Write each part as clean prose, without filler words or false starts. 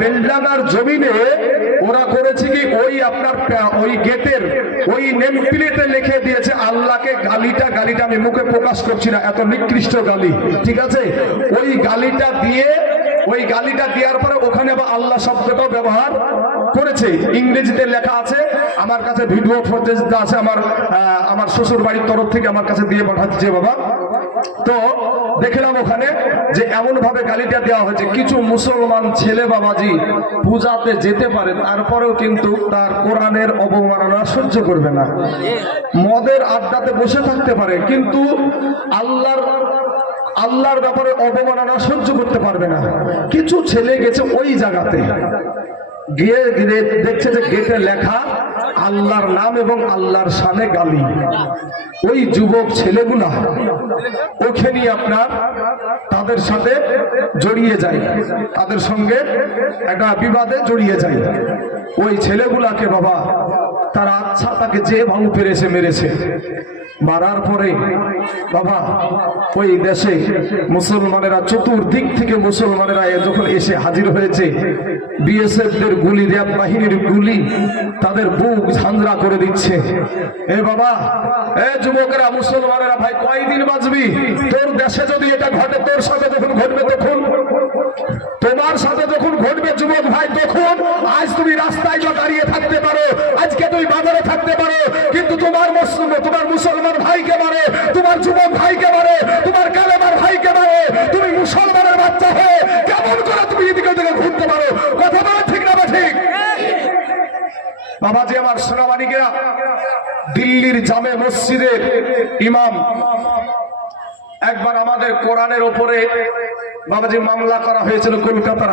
বেলডাঙ্গার জমিনে ওরা করেছে কি, ওই আপনার ওই গেটের ওই নেম প্লেটে লিখে দিয়েছে আল্লাহকে গালিটা আমি মুখে প্রকাশ করছি না, এত নিকৃষ্ট গালি, ঠিক আছে। ওই গালিটা দেওয়ার পরে ওখানে আবার আল্লাহ শব্দটাও ব্যবহার করেছে, ইংরেজিতে লেখা আছে। আমার কাছে ভিডিও ফুটেজটা আছে, আমার শ্বশুর বাড়ির তরফ থেকে আমার কাছে দিয়ে পাঠাচ্ছে বাবা। তো দেখলাম ওখানে যে এমন ভাবে গালিটা দেওয়া হয়েছে। কিছু মুসলমান ছেলে বাবাজি পূজাতে যেতে পারে, তারপরেও কিন্তু তার কোরআনের অবমাননা সহ্য করবে না। মদের আড্ডাতে বসে থাকতে পারে, কিন্তু আল্লাহর ব্যাপারে অবমাননা সহ্য করতে পারবে না। কিছু ছেলে গেছে ওই জায়গাতে, গিয়ে দেখছে যে গেটে লেখা আল্লাহর নাম এবং আল্লাহর শানে গালি। ওই যুবক ছেলেগুলা ওখানে আপনার তাদের সাথে জড়িয়ে যায়, তাদের সঙ্গে একটা বিবাদে জড়িয়ে যায়। ওই ছেলেগুলাকে বাবা তারা তাকে যে ভাঙ পেরেছে মেরেছে। মারার পরে বাবা ওই দেশে মুসলমানেরা চতুর্দিক থেকে মুসলমানেরা যখন এসে হাজির হয়েছে, বিএসএফ দের গুলি, র্যাব বাহিনীর গুলি তাদের বুক ঝাঁঝরা করে দিচ্ছে। এ বাবা, এ যুবকেরা, মুসলমানেরা, ভাই কয়দিন বাঁচবি? তোর দেশে যদি এটা ঘটে, তোর সাথে যখন ঘটবে, তখন তোমার সাথে যখন ঘটবে যুবক ভাই, তখন আজ তুমি রাস্তায় দাঁড়িয়ে থাকতে পারো, আজকে তুমি বাজারে থাকতে পারো, কিন্তু তোমার মুসলমান ভাইকে মারে, তোমার যুবক ভাইকে মারে, তোমার কালেমার ভাইকে মারে, তুমি মুসলমানের বাচ্চা হয়ে কেমন করে তুমি এদিকে ওদিকে ঘুরতে পারো? কথা বলা ঠিক না? ঠিক বাবাজি আমার সোনামানিকেরা, দিল্লির জামে মসজিদের ইমাম একবার আমাদের কোরআনের ওপরে বাবাজি মামলা করা হয়েছিল কলকাতার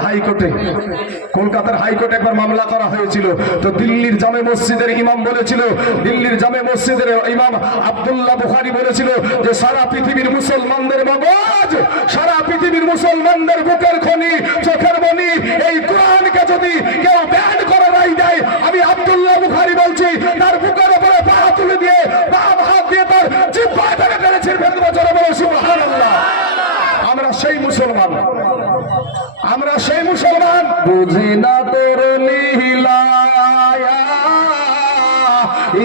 হাইকোর্টে একবার মামলা করা হয়েছিল। তো দিল্লির জামে মসজিদের ইমাম বলেছিল, দিল্লির জামে মসজিদের ইমাম আব্দুল্লাহ বুখারী বলেছিল যে সারা পৃথিবীর মুসলমানদের মগজ, সারা পৃথিবীর মুসলমানদের বুকের খনি, চোখের মনি, এই কোরআনকে যদি কেউ ব্যান করে রাই দেয়, আমি আব্দুল্লাহ বুখারী বলছি তার বুকের উপরে পা তুলে দিয়ে, বাম হাত দিয়ে তার জিহ্বা থেকে টেনে ছিঁড়ে ফেলতে বলে সুবহানাল্লাহ। আমরা সেই মুসলমান বুঝি না তোর লীলা,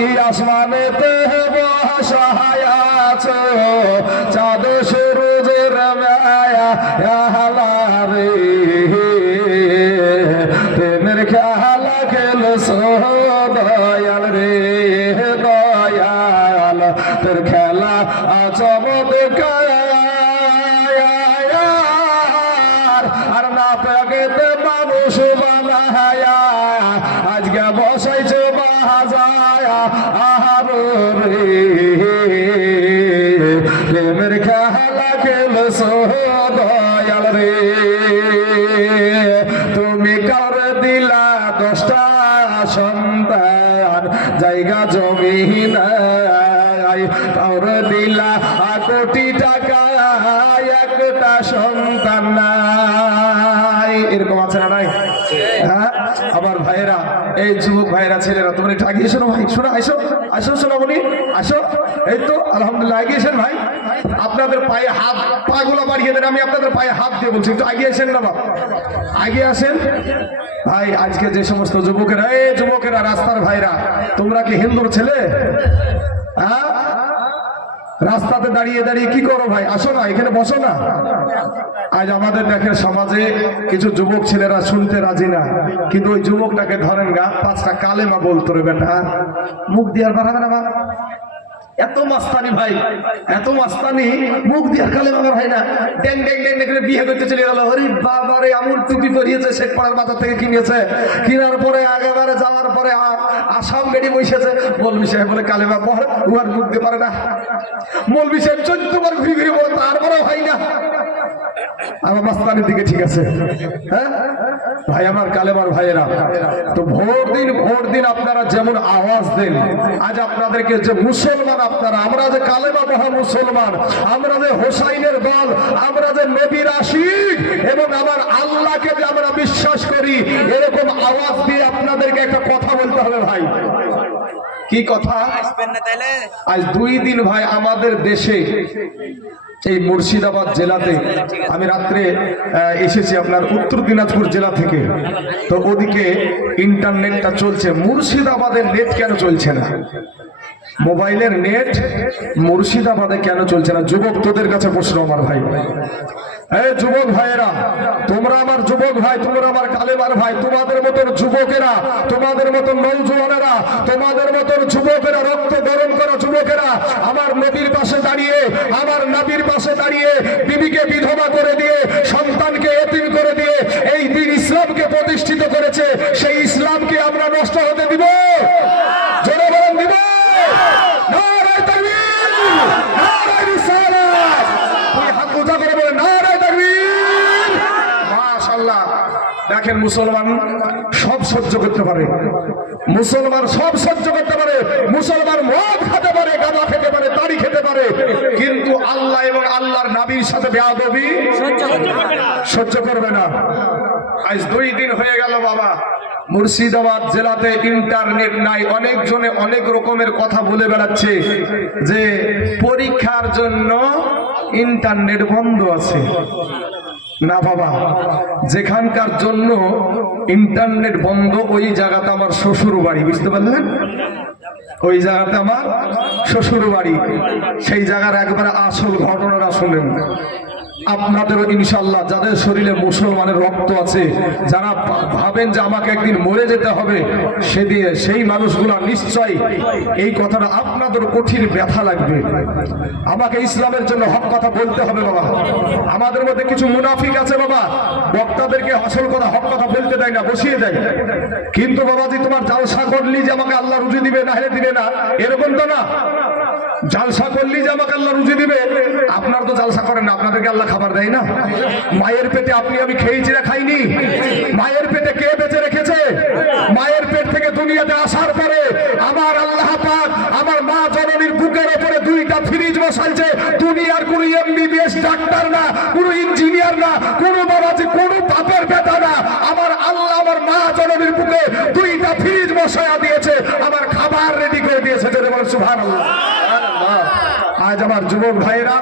এই আসমানেতে বসায় আছো, চাঁদ সূরজের মায়া রে, প্রেমের খেলা খেলছো দয়াল রে, দয়াল তোর খেলা চমৎকার, আর না পেতে মানুষ বানায়া আজকে বসাইছে বাজায়া আহার রে, প্রেমের খেলা খেলছো দয়াল রে, তুমি কার দিলা 10টা সন্তান, জায়গা জমি নাই, কার দিলা কোটি টাকা, একটা সন্তান নাই। এরকম আছে না নাই? হ্যাঁ, আবার ভাইয়েরা, এই যুবক ভাইয়েরা, ছেলেরা, তোমরা একটু আগিয়ে এসো না ভাই, শোনো, আসো সোনামণি, আসো। এই তো আলহামদুলিল্লাহ, আগিয়েছেন ভাই, আপনাদের পায়ে হাত, পাগুলা বাড়িয়ে দেন, আমি আপনাদের পায়ে হাত দিয়ে বলছি, একটু আগিয়েছেন না বাবা, আগে আসেন ভাই। আজকে যে সমস্ত যুবকেরা, রাস্তার ভাইরা, তোমরা কি হিন্দুর ছেলে? হ্যাঁ, রাস্তাতে দাঁড়িয়ে দাঁড়িয়ে কি করো ভাই? আসো না, এখানে বসো না। আজ আমাদের দেখেন সমাজে কিছু যুবক ছেলেরা শুনতে রাজি না, কিন্তু ওই যুবকটাকে ধরেন গা 5টা কালেমা বলতো রে বেটা, মুখ দিয়ে আর বাড়াবে না। এত মাস্তানি ভাই, এত মাস্তানি, মুখ দিয়ে কালেমা ভাই না, ড্যাং ড্যাং ড্যাং করে বিয়ে করতে চলে গেল। হরি বাবা রে, আমুল টুপি পরিয়েছে, শেখ পাড়ার বাজার থেকে কিনেছে, কেনার পরে আগেবারে যাওয়ার পরে আসাম বেড়ি বসেছে। মৌলভী সাহেব বলে কালেমা পড়, উহার মুখ দিয়ে পারে না। মৌলভী সাহেব 14 বার ঘুরি ঘুরি বলে, তারপরেও হয় না। আমার মাস্তানির দিকে ঠিক আছে। হ্যাঁ ভাই, আমার কালেমার ভাইয়েরা, তো ভোট দিন আপনারা যেমন আওয়াজ দেন, আজ আপনাদেরকে যে মুসলমান আপনারা, আমরা যে কালেমা মহা মুসলমান, আমরা যে হোসাইনের দল, আমরা যে নবীর আশিক এবং আমার আল্লাহকে যে আমরা বিশ্বাস করি, এরকম আওয়াজ দিয়ে আপনাদেরকে একটা কথা বলতে হবে ভাই। কি কথা? আজ 2 দিন ভাই আমাদের দেশে এই মুর্শিদাবাদ জেলাতে আমি রাত্রে এসেছি আপনার উত্তর দিনাজপুর জেলা থেকে। তো ওদিকে ইন্টারনেটটা চলছে, মুর্শিদাবাদের নেট কেন চলছে না? মোবাইলের নেট মুর্শিদাবাদে কেন চলছে না? যুবক তোদের কাছে প্রশ্ন আমার ভাই। এই যুবক ভাইয়েরা, তোমরা আমার যুবক ভাই, তোমরা আমার কালেমার ভাই, তোমাদের মতন যুবকেরা, তোমাদের মতন নৌজওয়ানেরা, তোমাদের মতন যুবকেরা, রক্ত গরম করা যুবকেরা আমার নবীর পাশে দাঁড়িয়ে, আমার নবীর পাশে দাঁড়িয়ে বিবিকে বিধবা করে দিয়ে, সন্তানকে এতিম করে দিয়ে এই দিন ইসলামকে প্রতিষ্ঠিত করেছে। সেই ইসলামকে আমরা নষ্ট হতে দিব? জোরে বলেন দিব? নারায়ে তাকবীর, নারায়ে রিসালাত। তুই হাত উঁচা করে বলে নারায়ে তাকবীর। মাশাআল্লাহ। দেখেন, মুসলমান সব সহ্য করতে পারে, মুসলমান সব সহ্য করতে পারে, মুসলমান মদ খেতে পারে, গাঁজা খেতে পারে, তাড়ি খেতে পারে, কিন্তু আল্লাহ এবং আল্লাহর নবীর সাথে বেয়াদবি সহ্য করবে না। আজ 2 দিন হয়ে গেল বাবা, মুর্শিদাবাদ জেলাতে ইন্টারনেট নাই। অনেকজনে অনেক রকমের কথা বলে বেড়াচ্ছে যে পরীক্ষার জন্য ইন্টারনেট বন্ধ আছে। না বাবা, যেখানকার জন্য ইন্টারনেট বন্ধ ওই জায়গাতে আমার শ্বশুর বাড়ি, বুঝতে পারলেন? ওই জায়গাতে আমার শ্বশুর বাড়ি। সেই জায়গার একবারে আসল ঘটনাটা শুনলেন। আপনাদেরও ইনশাআল্লাহ যাদের শরীরে মুসলমানের রক্ত আছে, যারা ভাবেন যে আমাকে একদিন মরে যেতে হবে, সেই মানুষগুলো নিশ্চয়ই এই কথাটা আপনাদের কঠিন ব্যথা লাগবে। আমাকে ইসলামের জন্য হক কথা বলতে হবে বাবা। আমাদের মধ্যে কিছু মুনাফিক আছে বাবা, বক্তাদেরকে আসল কথা হক কথা বলতে দেয় না, বসিয়ে দেয়। কিন্তু বাবাজি, তোমার জালসা করলি যে আমাকে আল্লাহ রুজি দিবে, না হলে দিবে না, এরকম তো না। জালসা করলি যে আমাকে আল্লাহ রুজি দিবে, আপনার তো জালসা করেন না, আপনাদেরকে আল্লাহ খাবার দেয় না? মায়ের পেটে আপনি আমি খেয়েছি না খাইনি? মায়ের পেটে কে বেঁচে রেখেছে? মায়ের পেট থেকে দুনিয়াতে আসার পরে আমার আল্লাহ পাক আমার মা জননীর বুকের উপরে 2টা ফ্রিজ বসাইছে। দুনিয়ার কোন এমবিবিএস ডাক্তার না, কোন ইঞ্জিনিয়ার না, কোন বাবাজি, কোন বাপের বেটা না, আমার আল্লাহ আমার মা জননীর বুকে 2টা ফ্রিজ বসায়া দিয়েছে, আমার খাবার রেডি করে দিয়েছে। সুবহানাল্লাহ। আজ আমার যুবক ভাইরা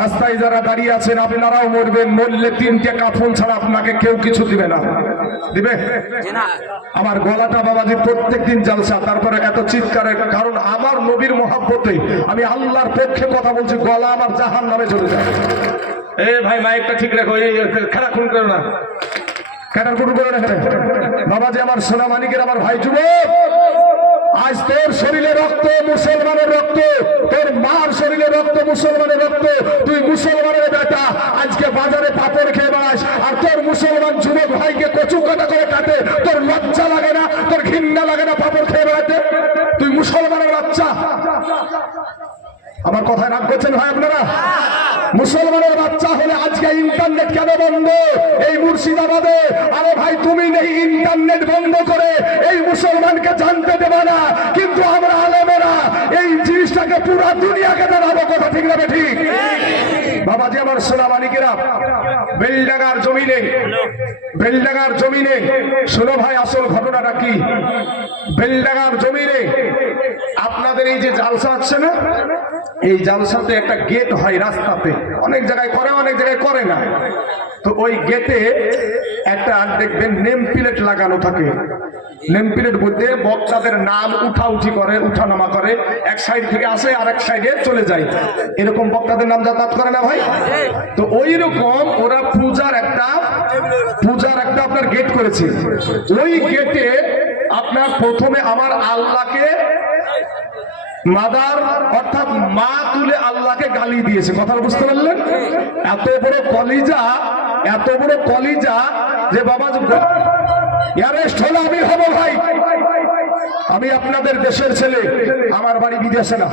রাস্তায় যারা দাঁড়িয়ে আছেন, আপনারাও মরবেন, মরলে 3টে কাফন ছাড়া আপনাকে কেউ কিছু দিবে না। দিবে? আমার গলাটা বাবাজি প্রত্যেকদিন জালসা, তারপরে এত চিৎকারের কারণ আমার নবীর মহব্বতে আমি আল্লাহর পক্ষে কথা বলছি, গলা আমার জাহান্নামে চলে যায়। এ ভাই, মাইকটা ঠিক রাখো, এই খারাপ খুন করো না, কাটার কুটু করো না। বাবাজি আমার সোনা মানিকের আমার ভাই যুবক, আজ তোর শরীরে রক্ত মুসলমানের রক্ত, তোর মার শরীরে রক্ত মুসলমানের রক্ত। তুই মুসলমানের বেটা, আজকে বাজারে পাপড় খেয়ে বেড়াস, আর তোর মুসলমান যুবক ভাইকে কচু কাটা করে কাটে। তোর লজ্জা লাগে না? তোর ঘৃণা লাগে না পাপড় খেয়ে বেড়াতে? তুই মুসলমানের বাচ্চা। আমার কথায় রাগ করছেন ভাই আপনারা? মুসলমানের বাচ্চা হলে আজকে ইন্টারনেট কেন বন্ধ এই মুর্শিদাবাদে? আরে ভাই, তুমি নেই ইন্টারনেট বন্ধ করে এই মুসলমানকে জানতে দেবে না, কিন্তু আমরা আলেমেরা এই জিনিসটাকে পুরো দুনিয়াকে জানাবো। কথা ঠিক না ঠিক? বাবাজি আমার সোনা মানিকেরা, বেলডাঙ্গার জমিনে শোনো ভাই, আসল ঘটনাটা কি? বেলডাঙ্গার জমিনে আপনাদের এই যে জালসা আছে না, এই জালসাতে একটা গেট হয় রাস্তাতে, অনেক জায়গায় করে, অনেক জায়গায় করে না। তো ওই গেটে একটা দেখবেন নেম প্লেট লাগানো থাকে। নেম প্লেট বলতে বক্তাদের নাম উঠাউঠি করে, উঠানামা করে, এক সাইড থেকে আসে আর এক সাইডে চলে যায়, এরকম বক্তাদের নাম যাতায়াত করে না ভাই? তো ওই রকম ওরা পূজার একটা আপনার গেট করেছে। ওই গেটে আপনার প্রথমে আমার আল্লাহকে মাদার অর্থাৎ মা তুলে আল্লাহকে গালি দিয়েছে। কথা বুঝতে পারলেন? এত বড় কলিজা যে বাবা অ্যারেস্ট হলে আমি হব ভাই। আমি আপনাদের দেশের ছেলে, আমার বাড়ি বিদেশে না।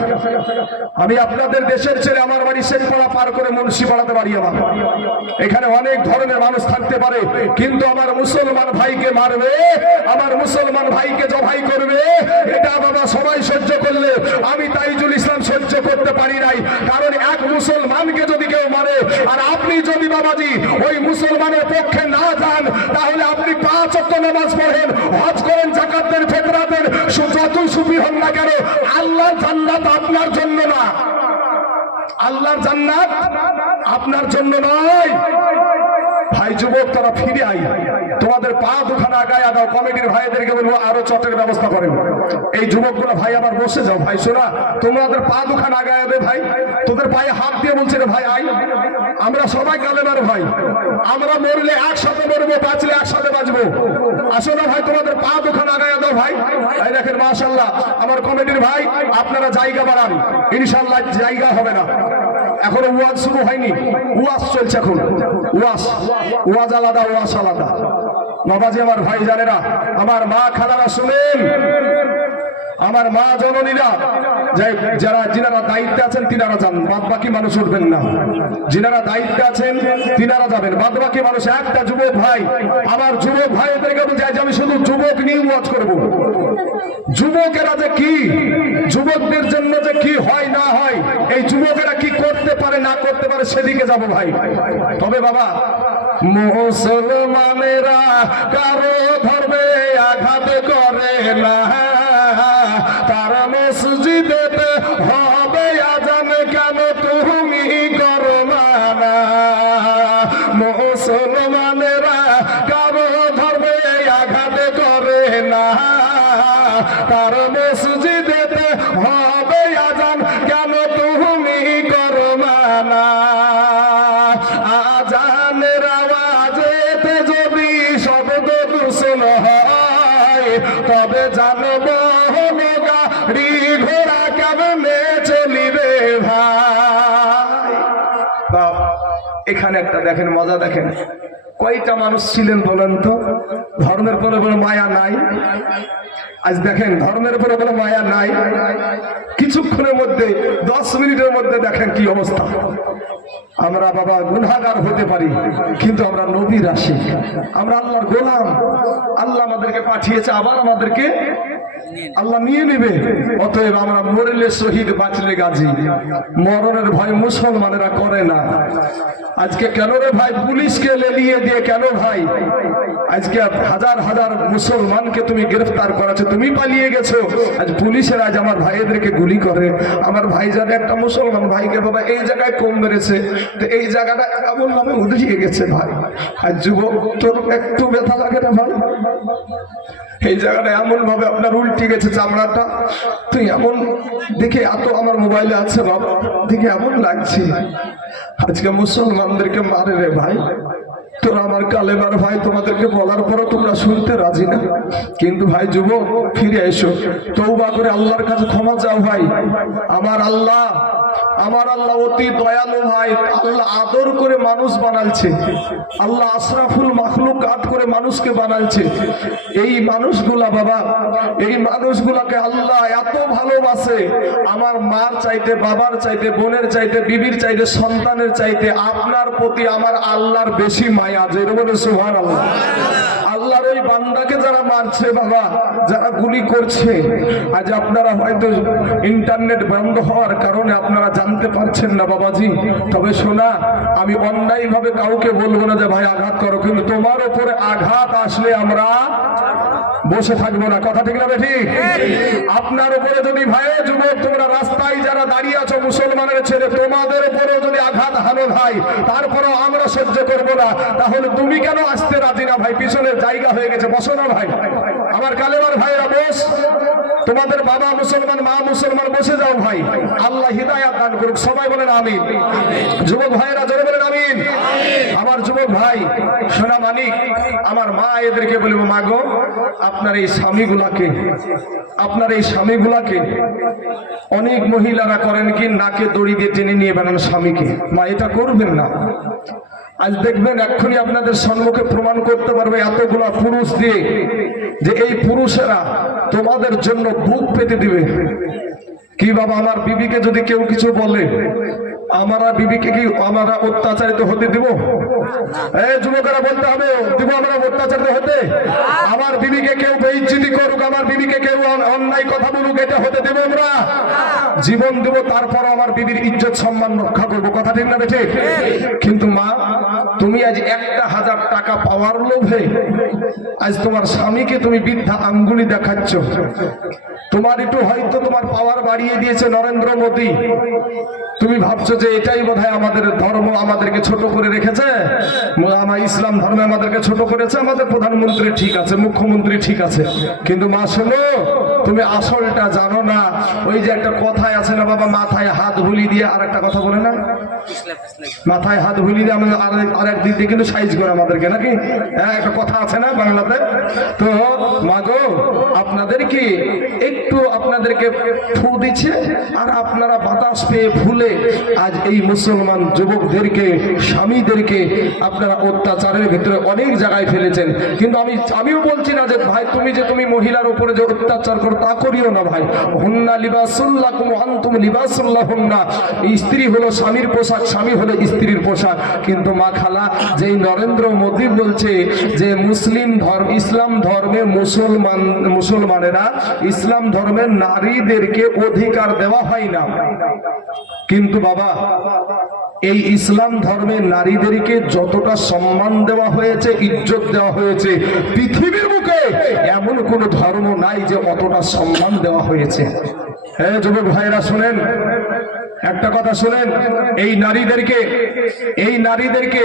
আমি আপনাদের দেশের ছেলে, আমার বাড়ি শেখপাড়া পার করে মুন্সিপাড়াতে বাড়ি আমার। এখানে অনেক ধরনের মানুষ থাকতে পারে, কিন্তু আমার মুসলমান ভাইকে মারবে, আমার মুসলমান ভাইকে জবাই করবে, এটা বাবা সবাই সহ্য করলে আমি তাইজুল ইসলাম সহ্য করতে পারি নাই। কারণ এক মুসলমানকে যদি কেউ মারে আর আপনি যদি বাবাজি ওই মুসলমানের পক্ষে না যান, তাহলে আপনি 5 ওয়াক্ত নামাজ পড়েন, হজ করেন, যাকাত দেন, ফিতরা দেন, যতই সুফি হন না কেন, আল্লাহর জান্নাত আপনার জন্য না। আল্লাহর জান্নাত আপনার জন্য নয়। ভাই যুবক তারা ফিরে আই, তোমাদের পা দুখানা আগায় দাও। কমিটির ভাইদেরকে বলবো আরো চটের ব্যবস্থা করেন। এই যুবকগুলো ভাই আবার বসে যাও। ভাই শোনা, তোমাদের পা দুখানা আগায় দে ভাই, তোদের পায়ে হাত দিয়ে বলছে রে ভাই আই, আমরা সবাই কালেমার ভাই, আমরা মরলে একসাথে মরবো, বাঁচলে একসাথে বাঁচবো। আসো না ভাই, তোমাদের পা দুখানা আগায় দাও ভাই। এই দেখেন মাশাআল্লাহ আমার কমিটির ভাই, আপনারা জায়গা বাড়ান, ইনশাআল্লাহ জায়গা হবে না। এখনো ওয়াজ শুরু হয়নি, ওয়াজ চলছে এখন। ওয়াজ আলাদা, ওয়াজ আলাদা। বাবাজি আমার ভাই জানেরা, আমার মা খালারা শুনেন, আমার মা জননীরা, যিনারা দায়িত্বে আছেন তিনারা যান, বাদ বাকি মানুষ উঠবেন না। যিনারা দায়িত্বে আছেন তিনারা যাবেন, বাদ বাকি মানুষ। একটা যুবক ভাই, আমার যুবক ভাইদেরকে বলছি আজ আমি শুধু যুবক নিয়ে ওয়াজ করব। যুবকেরা যে কি, যুবকদের জন্য যে কি হয় না হয়, এই যুবকেরা কি করতে পারে না করতে পারে সেদিকে যাব ভাই। তবে বাবা, মুসলমানেরা কারো ধর্মে আঘাত করে না, তার মসজিদেতে হবে আজান কেন তুমি করো না। মুসলমানেরা কারো ধর্মে আঘাত করে না, তার মসজিদেতে হবে আজান কেন তুমি করো না। আজানের আওয়াজেতে যদি শব্দ দূষণ হয়, তবে জানবো গাড়ি ঘোড়া কেমনে চলিবে ভাই। এখানে একটা দেখেন মজা, দেখেন কয়টা মানুষ ছিলেন বলেন তো ধর্মের পরে বলে মায়া নাই। আজ দেখেন ধর্মের উপরে কোনো মায়া নাই, কিছুক্ষণের মধ্যে 10 মিনিটের মধ্যে দেখেন কি অবস্থা। আমরা বাবা গুনাহগার হতে পারি, কিন্তু আমরা নবীর আশিক, আমরা আল্লাহর গোলাম। আল্লাহ আমাদেরকে পাঠিয়েছে, আবার আমাদেরকে আল্লাহ নিয়ে নেবে। অতএব আমরা মরলে শহীদ, বাঁচলে গাজী। মরণের ভয় মুসলমানেরা করে না। আজকে কেন রে ভাই পুলিশকে লেলিয়ে দিয়ে, কেন ভাই আজকে হাজার হাজার মুসলমানকে তুমি গ্রেফতার করাছো, তুমি পালিয়ে গেছো, আজ পুলিশের আজ আমার ভাইদেরকে গুলি করে। আমার ভাই যাবে একটা মুসলমান ভাইকে বাবা এই জায়গায় কম মেরেছে, তো এই জায়গাটা এমন ভাবে উদরিয়ে গেছে ভাই। আর যুবক তোর একটু ব্যথা লাগে না ভাই? এই জায়গাটা এমন ভাবে আপনার উল্টে গেছে চামড়াটা, তুই এমন দেখে, এত আমার মোবাইলে আছে বাবা, দেখে এমন লাগছে। আজকে মুসলমানদেরকে মারে রে ভাই, তোরা আমার কালেমার ভাই, তোমাদেরকে বলার পরও তোমরা শুনতে রাজি না। কিন্তু ভাই যুবক ফিরে এসো, তওবা করে আল্লাহর কাছে ক্ষমা চাও ভাই। আমার আল্লাহ অতি দয়ালু ভাই। আল্লাহ আদর করে মানুষ বানালছে, আল্লাহ আশরাফুল মাখলুকাত করে মানুষকে বানালছে। এই মানুষগুলা বাবা, এই মানুষগুলাকে আল্লাহ এত ভালোবাসে, আমার মার চাইতে, বাবার চাইতে, বোনের চাইতে, বিবির চাইতে, সন্তানের চাইতে আপনার প্রতি আমার আল্লাহর বেশি মায়া। জোরে বলে সুবহানাল্লাহ। আল্লাহর ওই বান্দাকে যারা মারছে বাবা, যারা গুলি করছে, আজ আপনারা হয়তো ইন্টারনেট বন্ধ হওয়ার কারণে আপনারা জানতে পারছেন না বাবাজি। তবে শোনা, আমি অন্যায় ভাবে কাউকে বলবো না যে ভাই আঘাত করো, কিন্তু তোমার উপরে আঘাত আসলে আমরা বসে থাকবো না। কথা ঠিক না ঠিক? আপনার উপরে যদি ভাই যুবক, তোমরা রাস্তায় যারা দাঁড়িয়ে আছো মুসলমানের ছেলে, তোমাদের উপরেও যদি আঘাত হানো ভাই, তারপরও আমরা সহ্য করবো না, তাহলে তুমি কেন আসতে রাজি না ভাই? পিছনের জায়গা হয়ে গেছে, বসো না ভাই। আমার কালেমার ভাইরা বস, তোমাদের বাবা মুসলমান, মা মুসলমান, বসে যাও ভাই। আল্লাহ হিদায়াত দান করুক, সবাই বলেন আমিন। যুবক ভাইরা জোরে বলেন আমিন। আমার যুবক ভাই সোনা মানিক, আমার মা এদেরকে বলবো, মা গো আপনার এই স্বামীগুলাকে অনেক মহিলারা করেন কি, নাকে দড়ি দিয়ে টেনে নিয়ে বানান স্বামীকে। মা এটা করবেন না। আজ দেখবেন এক্ষুনি আপনাদের সম্মুখে প্রমাণ করতে পারবে এতগুলা পুরুষ দিয়ে, যে এই পুরুষেরা তোমাদের জন্য বুক পেতে দিবে। কি বাবা, আমার বিবিকে যদি কেউ কিছু বলে, আমরা বিবিকে কি আমরা অত্যাচারিত হতে দিব? এই যুবকেরা বলতে হবে, দিব আমরা অত্যাচারিত হতে? আমার বিবিকে কেউ বেইজ্জতি করুক, আমার বিবিকে কেউ অন্যায় কথা বলুক, এটা হতে দেব আমরা? জীবন দেব, তারপর আমার বিবির ইজ্জত সম্মান রক্ষা করবো। কথা ঠিক না ঠিক? কিন্তু মা, তুমি আজ একটা 1000 টাকা পাওয়ার লোভে আজ তোমার স্বামীকে তুমি বৃদ্ধা আঙ্গুলি দেখাচ্ছ। তোমার একটু হয়তো তোমার পাওয়ার বাড়িয়ে দিয়েছে নরেন্দ্র মোদী, তুমি ভাবছো যে এটাই বোধহয় আমাদের ধর্ম, আমাদেরকে ছোট করে রেখেছে, আমার ইসলাম ধর্মে আমাদেরকে ছোট করেছে। আমাদের প্রধানমন্ত্রী ঠিক আছে, মুখ্যমন্ত্রী ঠিক আছে, কিন্তু মা শোনো, তুমি আসলটা জানো না। ওই যে একটা কথায় আছে না বাবা, মাথায় হাত ভুলি দিয়ে, আর একটা কথা বলে না, মাথায় হাত ভুলি দিয়ে আমাদের আর এক দিক দিয়ে কিন্তু সাইজ করে আমাদেরকে, নাকি? হ্যাঁ, একটা কথা আছে না বাংলাতে। তো মাগো, আপনাদেরকে একটু আপনাদেরকে ফু দিচ্ছে, আর আপনারা বাতাস পেয়ে ভুলে আজ এই মুসলমান যুবকদেরকে, স্বামীদেরকে আপনারা অত্যাচারের ভিতরে অনেক জায়গায় ফেলেছেন। কিন্তু আমিও বলছি না যে ভাই তুমি মহিলার উপরে যে অত্যাচার করো তা করিও না ভাই। হুন্না লিবাসুল্লাকুম ওয়া আনতুম লিবাসুল্লাহুন্না, স্ত্রী হলো স্বামীর পোশাক, স্বামী হলো স্ত্রীর পোশাক। কিন্তু মা খালা, যেই নরেন্দ্র মোদী বলছে যে ইসলাম ধর্মে মুসলমানেরা, ইসলাম ধর্মের নারীদেরকে অধিকার দেওয়া হয় না, কিন্তু বাবা এই ইসলাম ধর্মের নারীদেরকে যতটা সম্মান দেওয়া হয়েছে, ইজ্জত দেওয়া হয়েছে, পৃথিবীর বুকে এমন কোন ধর্ম নাই যে অতটা সম্মান দেওয়া হয়েছে। হ্যাঁ যুবক ভাইরা শুনেন, একটা কথা শুনেন, এই নারীদেরকে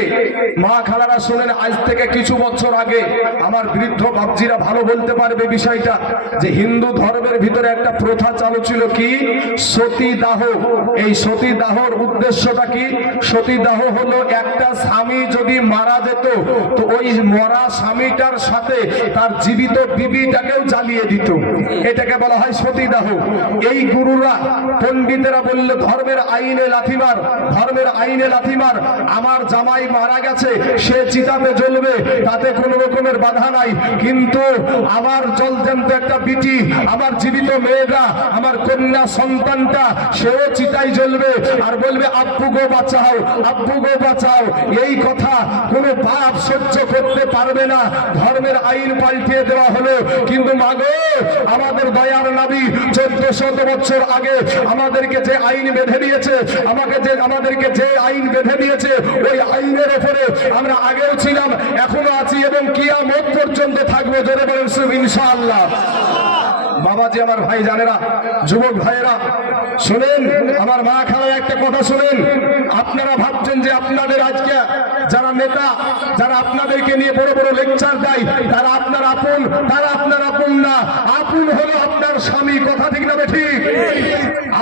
মা খালারা শুনেন, আজ থেকে কিছু বছর আগে আমার বৃদ্ধ বাপজিরা ভালো বলতে পারবে বিষয়টা, যে হিন্দু ধর্মের ভিতরে একটা প্রথা চালু ছিল, কি সতীদাহ। এই সতীদাহর উদ্দেশ্যটা কি? সতীদাহ হলো একটা স্বামী যদি মারা যেত, তো ওই মরা স্বামীটার সাথে তার জীবিত বিবিটাকেও জ্বালিয়ে দিত, এটাকে বলা হয় সতীদাহ। এই গুরুরা, পণ্ডিতেরা বললে ধর্মের আইনে লাথিমার, ধর্মের আইনে লাথিমার। আমার জামাই মারা গেছে, সে চিতাতে জ্বলবে, তাতে কোনো রকমের বাধা নাই, কিন্তু আমার জলজ্যান্ত একটা বিটি, আমার জীবিত মেয়েরা, আমার কন্যা সন্তানটা, সেও চিতায় জ্বলবে আর বলবে আব্বু গো বাঁচাও, আব্বু গো বাঁচাও। এই কথা কোনো বাপ সহ্য করতে পারবে না, ধর্মের আইন পাল্টিয়ে দেওয়া হলো। কিন্তু মাগো, আমাদের দয়ার নবী 1400 বছর আগে আমাদেরকে যে আইন বেঁধে দিয়েছে, আমাদেরকে যে আইন বেঁধে দিয়েছে, ওই আইনের উপরে আমরা আগেও ছিলাম, এখনো আছি এবং কিয়ামত পর্যন্ত থাকবো। জোরে বলেন ইনশাআল্লাহ। বাবাজি, আমার ভাই জানেরা, যুবক ভাইয়েরা শুনেন, আমার মা খালা একটা কথা শুনেন। আপনারা ভাবছেন যে আপনাদের আজকে যারা নেতা, যারা আপনাদেরকে নিয়ে বড় বড় লেকচার দেয়, তারা আপনার আপন, তারা আপনার আপন না। আপন হলো আপনার স্বামী, কথা ঠিক না ঠিক?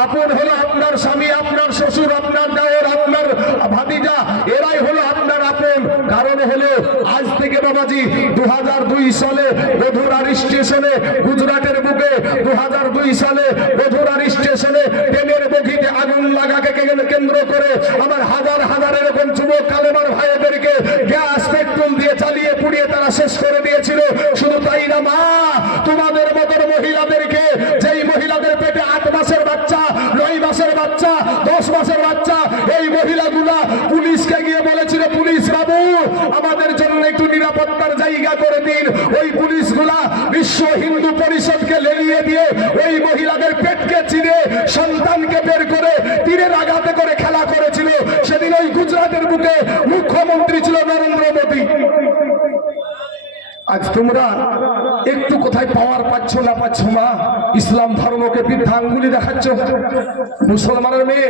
আপন হলো আপনার স্বামী, আপনার শ্বশুর, আপনার দেওর, আপনার ভাতিজা, এরাই হলো আপনার আপন। কারণ হলো আজ থেকে বাবাজি 2002 সালে বধুরার স্টেশনে, গুজরাটের বুকে 2002 সালে বধুরার স্টেশনে ট্রেনের বগিতে আগুন লাগাকে কেন্দ্র করে আমার হাজার হাজার এরকম যুবক কালেমার ভাইদেরকে গ্যাস পেট্রোল দিয়ে চালিয়ে পুড়িয়ে তারা শেষ করে দিয়েছিল। শুধু তাই না মা, তোমাদের মতন মহিলাদেরকে, যেই মহিলাদের পেটে 8 মাসের বাচ্চা, 9 মাসের বাচ্চা, 10 মাসের বাচ্চা, এই মহিলাগুলা পুলিশকে গিয়ে বলেছিল, পুলিশ বাবু আমাদের জন্য একটু নিরাপত্তার জায়গা করে দিন। ওই পুলিশগুলা বিশ্ব হিন্দু পরিষদকে লেলিয়ে দিয়ে ওই মহিলাদের পেটকে চিরে সন্তানকে বের করে তীরের আঘাতে করে খেলা করেছিল। সেদিন ওই গুজরাটের বুকে মুখ্যমন্ত্রী ছিল নরেন্দ্র মোদী। আজ তোমরা একটু কোথায় পাওয়ার পাচ্ছ না পাচ্ছ মা, ইসলাম ধর্মকে বৃদ্ধা আঙ্গুলি দেখাচ্ছ। মুসলমানের মেয়ে,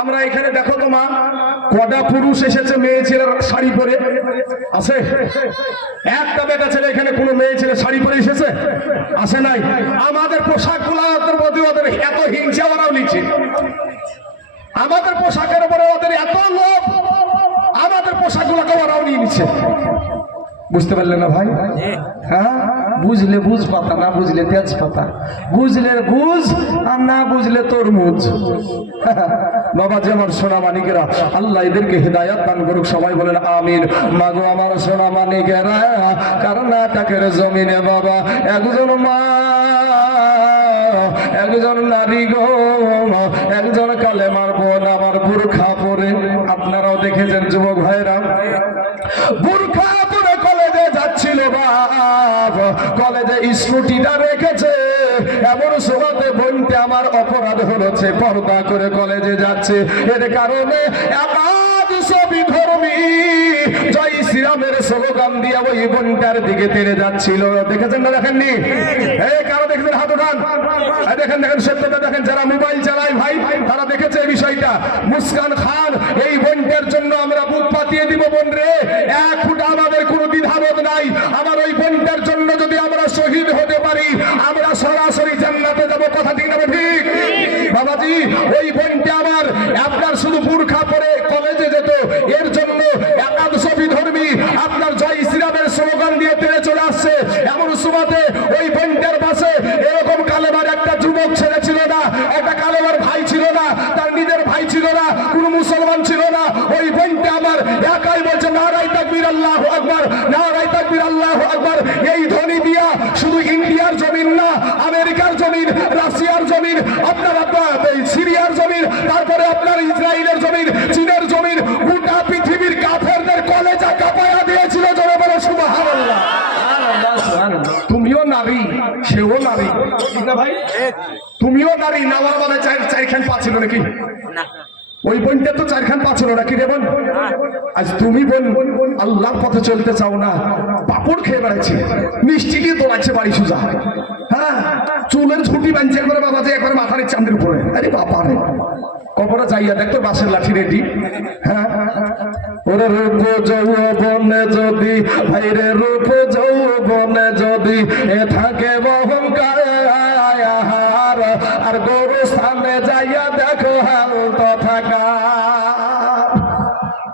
আমরা এখানে দেখো তো মা, কটা পুরুষ এসেছে মেয়ে ছেলের শাড়ি পরে? আছে একটা বেটা ছেলে এখানে কোনো মেয়ে ছেলে শাড়ি পরে এসেছে? আসে নাই। আমাদের পোশাক গুলার প্রতি ওদের এত হিংসা ওরাও নিচ্ছে, আমাদের পোশাকের উপরে ওদের এত লোভ, আমাদের পোশাক গুলাকে ওরাও নিয়ে নিচ্ছে। বুঝতে পারলে না ভাই? হ্যাঁ, বুঝলে বুঝ পাতা, না বুঝলে তেজ পাতা। বুঝলে বুঝ আর না বুঝলে তরমুজ। বাবা যে আমার সোনা মানিকেরা, আল্লাহ এদেরকে হিদায়াত দান করুক, সবাই বলেন আমিন। মাগো আমার সোনা মানিকেরা, কর্ণাটকের জমিনে বাবা একজন মা, একজন নারী গো, একজন কালেমার বোন আমার বুরখা পরে, আপনারাও দেখেছেন যুবক ভাইরা, বুরখা পরে কলেজে যাচ্ছিল বাপ, কলেজে স্কুটিটা রেখেছে। এমন সময়তে বোনটি আমার অপরাধ হচ্ছে, পর্দা করে কলেজে যাচ্ছে। এর কারণে একাদশ বিধর্মী জয় শ্রীরামের স্লোগান দিয়ে ওই বোনটার দিকে তেড়ে যাচ্ছিল। দেখেছেন না দেখেননি? কারো দেখেছেন হাত উঠান। দেখেন দেখেন সত্যটা দেখেন, যারা মোবাইল চালায় ভাই তারা দেখেছে এই বিষয়টা। মুস্কান খান এই বোনটার জন্য আমরা বুক পাতিয়ে দিব। বোন রে, এক ফুটা আমাদের কোনো দ্বিধাবোধ নাই। আমার ওই বোনটার জন্য যদি আমরা শহীদ হতে পারি আমরা সরাসরি জান্নাতে যাব। কথা ঠিক না ঠিক? বাবাজি ওই বোনটা আমার আপনার শুধু বুরখা পরে কলেজে যেত, এর জন্য একাদশ বিধর্মী আপনার জয় শ্রীরামের স্লোগান দিয়ে তেড়ে চলে আসছে। এমন সুবাদে ওই বোনটার পাশে এরকম কালেমার একটা যুবক ছেলে ছিল না, একটা কালেমার ভাই ছিল না, তার নিজের ভাই ছিল না, কোনো মুসলমান ছিল না। ওই বোনটা আমার একাই বলছে নারায়ে তাকবীর আল্লাহু আকবার, নারায়ে তাকবীর আল্লাহু আকবার। এই ধ্বনি দিয়া শুধু ইন্ডিয়ার জমিন না, আমেরিকার জমিন, রাশিয়ার জমিন, আপনার সিরিয়ার জমিন, তারপরে আপনার ইসরায়েলের জমিন, চীনের জমিন, গোটা পৃথিবীর কাফেরদের কলেজা কাঁপায়া দিয়েছিল। জোরে বলো সুবহানাল্লাহ। তুমিও নারী, সেও নারী না ভাই? তুমিও নারী, নামার মানে চারখান পাচ্ছিল নাকি? ওই বোনটা তো চারখান পাচ্ছিল নাকি রে বোন? আজ তুমি বোন আল্লাহর পথে চলতে চাও না, পাপড় খেয়ে বেড়াচ্ছে, মিষ্টি দিয়ে দোলাচ্ছে বাড়ি সুজা। হ্যাঁ, চুলের ঝুটি বাঁধছে একবারে বাবা, যে একবারে মাথার চাঁদের উপরে। আরে বাবা রে, কবরে যাইয়া দেখতো বাসের লাঠি রেডি। হ্যাঁ, ওরে রূপ যৌবনে যদি ভাইরে রূপ যৌবনে যদি এ থাকে অহংকার, আর গরু স্থানে যাইয়া দেখো হাল তথাকা।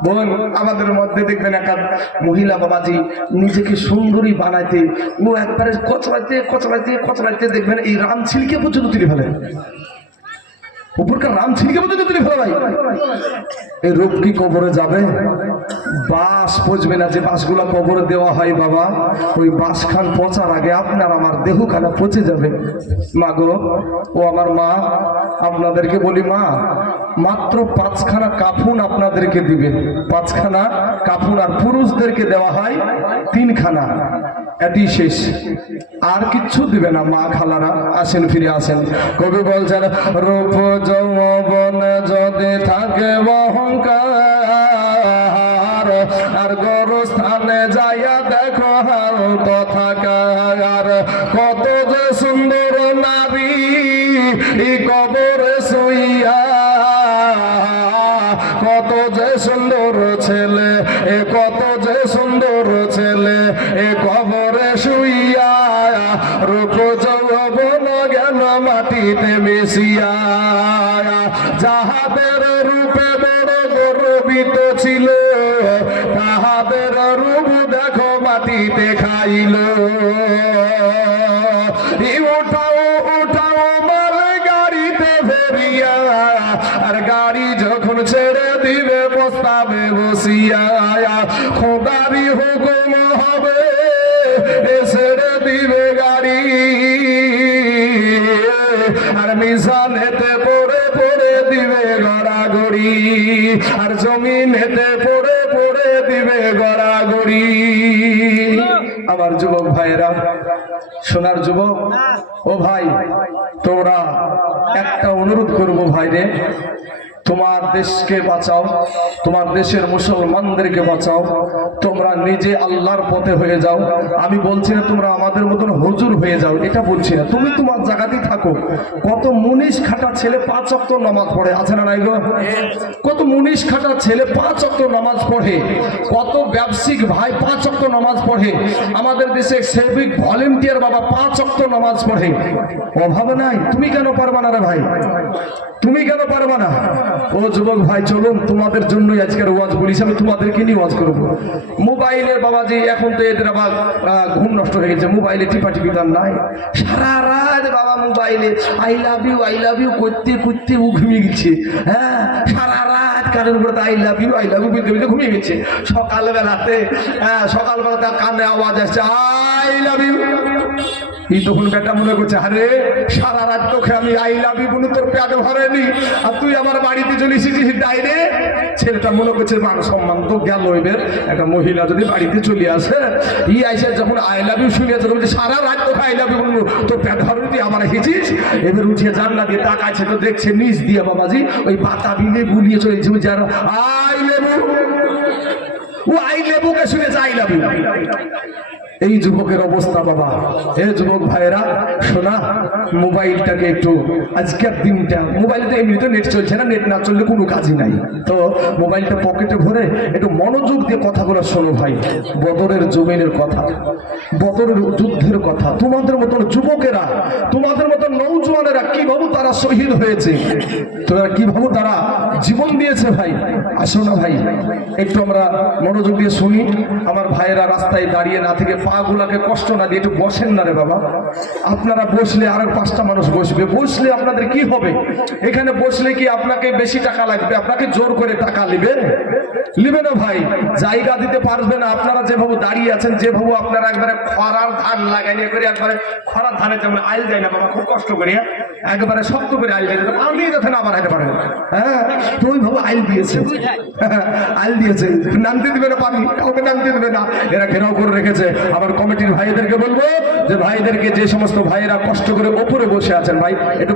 বোন আমাদের মধ্যে দেখবেন একটা মহিলা বাবাজি নিজেকে সুন্দরী বানাইতে ও একবারে কচলাইতে কচলাইতে কচলাইতে দেখবেন এই রাম ছিলকে পর্যন্ত তুলে ফেলে, উপরকার রাম ছিলকে পর্যন্ত তুলে ফেলে। ভাই এই রূপ কি কবরে যাবে? বাস পচবে না, যে বাসগুলো কবরে দেওয়া হয় বাবা, ওই বাস খান পচার আগে আপনার আমার দেহ খানা পচে যাবে। মা গো, ও আমার মা, আপনাদেরকে বলি মা, মাত্র 5খানা কাফুন আপনাদেরকে দিবে, 5খানা কাফুন, আর পুরুষদেরকে দেওয়া হয় 3খানা, এটি শেষ, আর কিচ্ছু দিবে না। মা খালারা আসেন, ফিরে আসেন। কবি বলছেন রূপ যৌবন যদি থাকে অহংকার, আর গরু স্থানে যাইয়া দেখো হাল তথাকার। কত যে সুন্দর নারী কবরে শুইয়া, কত যে সুন্দর ছেলে, কত যে সুন্দর ছেলে কবরে শুইয়া, রূপ যৌবন গেল মাটিতে মিশিয়া। যাহাদের রূপে বড় গর্বিত ছিল, তাহাদের রূপ দেখো মাটিতে খাইল। উঠাও উঠাও মার গাড়িতে ফেরিয়া, আর গাড়ি যখন ছেড়ে দিবে প্রস্তাবে বসিয়া, খোদারি হুকুম হবে ছেড়ে দিবে গাড়ি, আর মিশানেতে পড়ে পড়ে দিবে গড়াগড়ি, আর জমিনেতে পড়ে পড়ে দিবে গড়াগড়ি। আমার যুবক ভাইয়েরা, সোনার যুবক, ও ভাই, তোমরা একটা অনুরোধ করবো ভাই রে, তোমার দেশকে বাঁচাও, তোমার দেশের মুসলমানদেরকে বাঁচাও, তোমরা নিজে আল্লাহর পথে হয়ে যাও। আমি বলছি না তোমরা আমাদের মতন হুজুর হয়ে যাও, এটা বলছি না। তুমি তোমার জায়গাতেই থাকো। কত মুনিশ খাটা ছেলে 5 ওয়াক্ত নামাজ পড়ে, আছে না নাই গো? কত মুনিশ খাটা ছেলে 5 ওয়াক্ত নামাজ পড়ে, কত ব্যবসায়িক ভাই 5 ওয়াক্ত নামাজ পড়ে। আমাদের দেশে সেভিক ভলেন্টিয়ার বাবা 5 ওয়াক্ত নামাজ পড়ে। অভাব নাই, তুমি কেন পারবা না রে ভাই? তুমি কেন পারবা না? ও যুবক ভাই, চলুন তোমাদের জন্যই আজকের ওয়াজ বলিস, আমি তোমাদেরকে নিয়ে ওয়াজ করবো। মোবাইলের বাবাজি এখন তো এদের আবার ঘুম নষ্ট হয়ে গেছে, মোবাইলে টিপাটিপি গান নাই, সারা রাত বাবা মোবাইলে আই লাভ ইউ করতে করতে ও ঘুমিয়ে গেছে। হ্যাঁ, সারা রাত কানের উপরে আই লাভ ইউ বলতে বলতে ঘুমিয়ে গেছে। সকালবেলাতে সকালবেলাতে কানে আওয়াজ আসছে আই লাভ ইউ, এই তখন বেটা মনে করছে আরে সারা রাত তোকে আমি আই লাভ ইউ বলে তোর পেটে ভরেনি, আর তুই আমার বাড়িতে চলে এসেছিস ডাইরে। ছেলেটা মনে করছে মান সম্মান তো গেল। এবার একটা মহিলা যদি বাড়িতে চলে আসে, ই আইসে যখন আই লাভ ইউ শুনিয়েছে, বলছে সারা রাত তোকে আই লাভ ইউ বলবো, তোর পেট ভরেনি, তুই আমার হেঁচিস। এবার উঠিয়ে জানলা দিয়ে তাকাচ্ছে, তো দেখছে নিচ দিয়ে বাবাজি ওই পাতা বিলে বুলিয়ে চলেছে যারা আই লাভ ইউ। ও আই লেবুকে শুনেছে আই লাভ ইউ। এই যুবকের অবস্থা বাবা। হে যুবক ভাইয়েরা শোনা, মোবাইলটাকে একটু, আজকের দিনটা মোবাইলে এমনিতে নেট চলছে না, নেট না চললে কোনো কাজই নাই, তো মোবাইলটা পকেটে ভরে একটু মনোযোগ দিয়ে কথাগুলো শোনো ভাই। বদরের জমিনের কথা, বদরের যুদ্ধের কথা, তোমাদের মতন যুবকেরা, তোমাদের মতন নৌজওয়ানেরা কিভাবে তারা শহীদ হয়েছে, তোরা কিভাবে তারা জীবন দিয়েছে ভাই। আসো না ভাই, একটু আমরা মনোযোগ দিয়ে শুনি। আমার ভাইয়েরা রাস্তায় দাঁড়িয়ে না থেকে পা গুলাকে কষ্ট না দিয়ে একটু বসেন না রে বাবা। আপনারা বসলে আর 5টা মানুষ বসবে, বসলে আপনাদের কি হবে? এখানে বসলে কি আপনাকে বেশি টাকা লাগবে? আপনাকে জোর করে টাকা লিবে না ভাই, জায়গা দিতে পারবে না। আপনারা যেভাবে দাঁড়িয়ে আছেন, যেভাবে আপনারা একবারে খরার ধান লাগাইয়ে করে, একবারে খরার ধানে যেমন আইল যায় না বাবা, খুব কষ্ট করে একবারে শক্ত করে আইল যায়, পারলে যাতে না বানাইতে পারেন। হ্যাঁ, তো ওইভাবে আইল দিয়েছে, আইল দিয়েছে, নামতে দিবে না পানি, কাউকে নামতে দেবে না, এরা ঘেরাও করে রেখেছে। আবার কমিটির ভাইদেরকে বলবো যে ভাইদেরকে, যে সমস্ত ভাইয়েরা কষ্ট করে ওপরে বসে আছেন ভাই, একটু